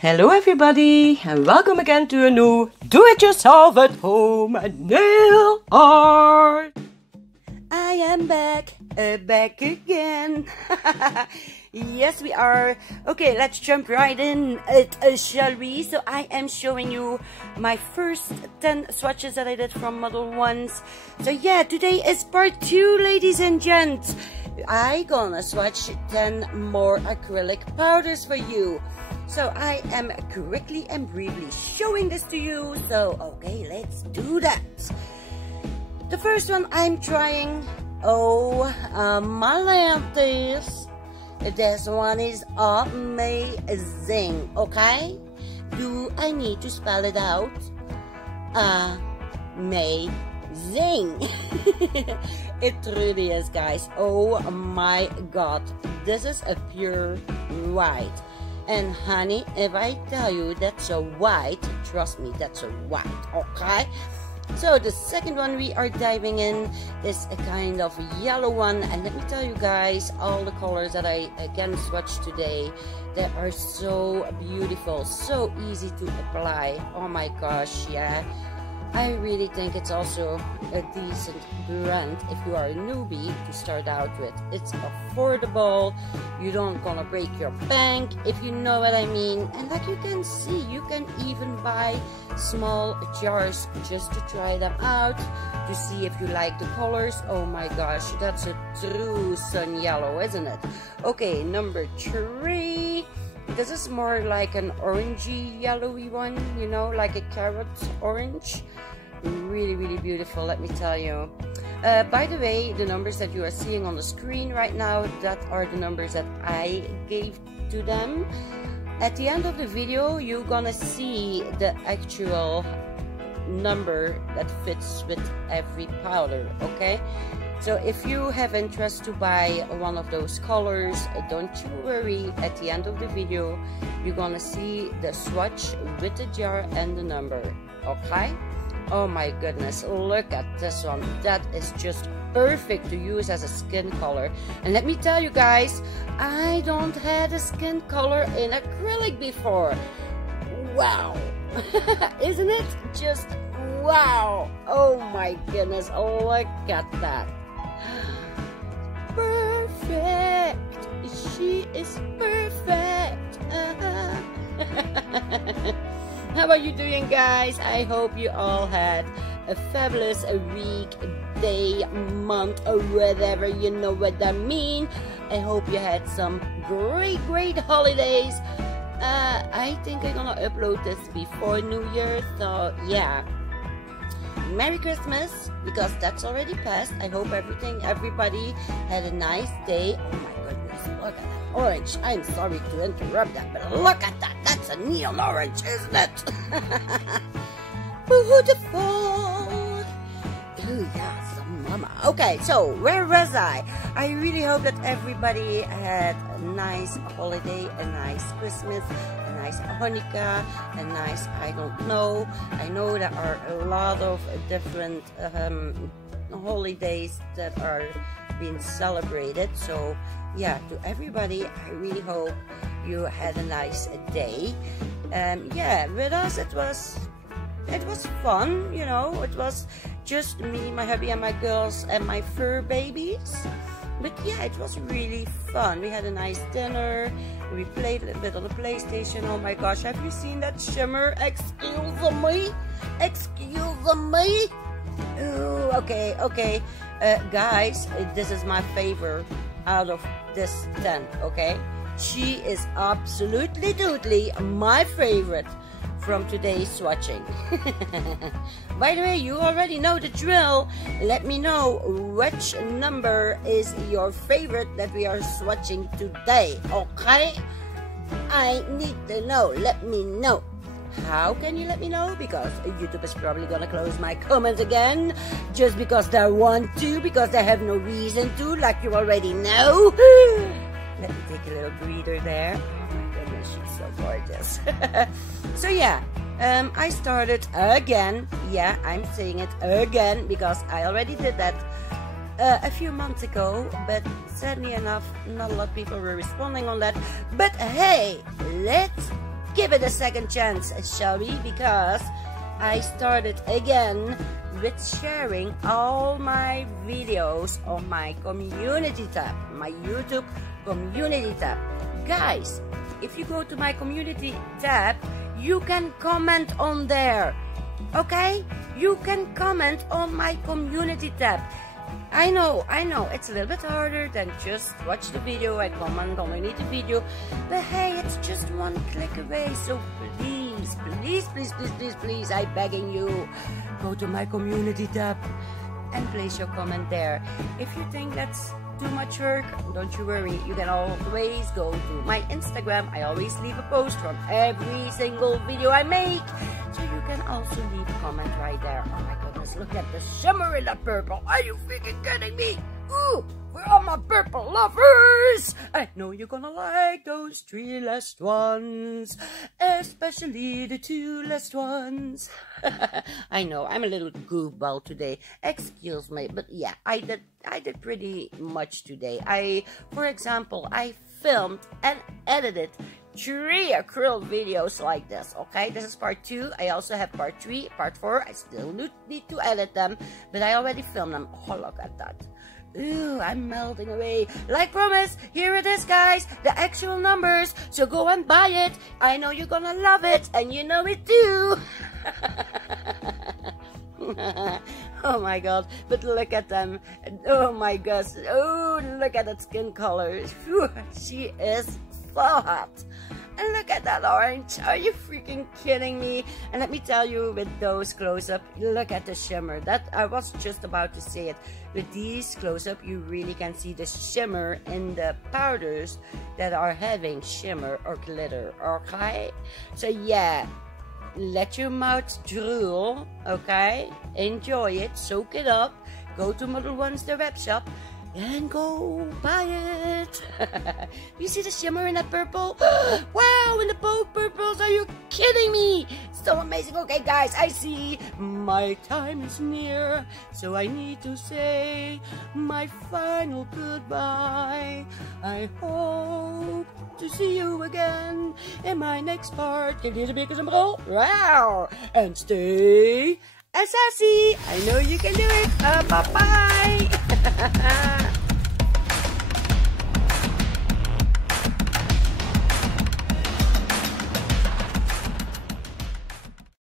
Hello everybody and welcome again to a new do-it-yourself at home nail art. I am back again. Yes we are. Okay, let's jump right in it, shall we? So I am showing you my first 10 swatches that I did from Modelones. So yeah, today is part 2, ladies and gents. I gonna swatch 10 more acrylic powders for you. So I am quickly and briefly showing this to you. So okay, let's do that. The first one I'm trying, my lances. This one is amazing. Okay, do I need to spell it out? Amazing. It really is, guys. Oh my god, this is a pure white. And honey, if I tell you that's a white, trust me, that's a white, okay? So the second one we are diving in is a kind of yellow one. And let me tell you guys, all the colors that I again swatched today, they are so beautiful, so easy to apply. Oh my gosh, yeah. I really think it's also a decent brand if you are a newbie to start out with. It's affordable, you don't gonna break your bank, if you know what I mean. And like you can see, you can even buy small jars just to try them out, to see if you like the colors. Oh my gosh, that's a true sun yellow, isn't it? Okay, number 3. This is more like an orangey yellowy one, you know, like a carrot orange. Really, really beautiful, let me tell you. By the way, the numbers that you are seeing on the screen right now, that are the numbers that I gave to them. At the end of the video, you're gonna see the actual number that fits with every powder, okay? So if you have interest to buy one of those colors, don't you worry, at the end of the video you're gonna see the swatch with the jar and the number, okay? Oh my goodness, look at this one. That is just perfect to use as a skin color. And let me tell you guys, I don't had a skin color in acrylic before. Wow. Isn't it just wow? Oh my goodness, look at that. Perfect. She is perfect. How are you doing, guys? I hope you all had a fabulous week, day, month, or whatever, you know what I mean. I hope you had some great holidays. I think I'm gonna upload this before New Year, so yeah. Merry Christmas, because that's already passed. I hope everybody had a nice day. Oh my goodness, look at that orange. I'm sorry to interrupt that, but look at that. That's a neon orange, isn't it? Beautiful. Ooh, yes, mama. Okay, so where was I? I really hope that everybody had a nice holiday, a nice Christmas, a nice Hanukkah, a nice, I don't know. I know there are a lot of different holidays that are being celebrated. So yeah, to everybody, I really hope you had a nice day. Yeah, with us it was fun, you know. It was just me, my hubby, and my girls, and my fur babies. But yeah, it was really fun. We had a nice dinner. We played a little bit on the PlayStation. Oh my gosh, have you seen that shimmer? Excuse me. Excuse me. Ooh, okay. Guys, this is my favorite out of this 10, okay? She is absolutely totally my favorite from today's swatching. By the way, you already know the drill. Let me know which number is your favorite that we are swatching today, okay? I need to know. Let me know. How can you let me know? Because YouTube is probably gonna close my comments again, just because they want to, because they have no reason to, like you already know. Let me take a little breather there. Oh my goodness, she's so gorgeous. So yeah, I started again. Yeah, I'm saying it again because I already did that a few months ago, but sadly enough, not a lot of people were responding on that. But hey, let's give it a second chance, shall we? Because I started again with sharing all my videos on my community tab, my YouTube community tab. Guys, if you go to my community tab, you can comment on there. Okay? You can comment on my community tab. I know, it's a little bit harder than just watch the video and comment underneath the video, but hey, it's just one click away, so please, please, please, please, please, please, I'm begging you, go to my community tab and place your comment there. If you think that's too much work, don't you worry, you can always go to my Instagram. I always leave a post from every single video I make, so you can also leave a comment right there. Oh my goodness, look at the shimmer in the purple. Are you freaking kidding me? Ooh, for all my purple lovers, I know you're gonna like those 3 last ones, especially the 2 last ones. I know, I'm a little goofball today, excuse me, but yeah, I did pretty much today. For example, I filmed and edited 3 acrylic videos like this. Okay, this is part 2. I also have part 3, part 4. I still need to edit them, but I already filmed them. Oh, look at that. Ooh, I'm melting away. Like promised, here it is, guys, the actual numbers, so go and buy it. I know you're gonna love it, and you know it too. Oh my god, but look at them. Oh my gosh, oh, look at that skin color. Whew, she is so hot. And look at that orange. Are you freaking kidding me? And let me tell you, with those close-up, look at the shimmer. That I was just about to say it. With these close-up, you really can see the shimmer in the powders that are having shimmer or glitter. Okay? So yeah, let your mouth drool. Okay? Enjoy it. Soak it up. Go to Modelones, the web shop, and go buy it. You see the shimmer in that purple? Wow, in the both purples, are you kidding me? So amazing. Okay guys, I see my time is near, so I need to say my final goodbye. I hope to see you again in my next part. Give these a big roll. Wow, and stay sassy. I know you can do it. Bye-bye.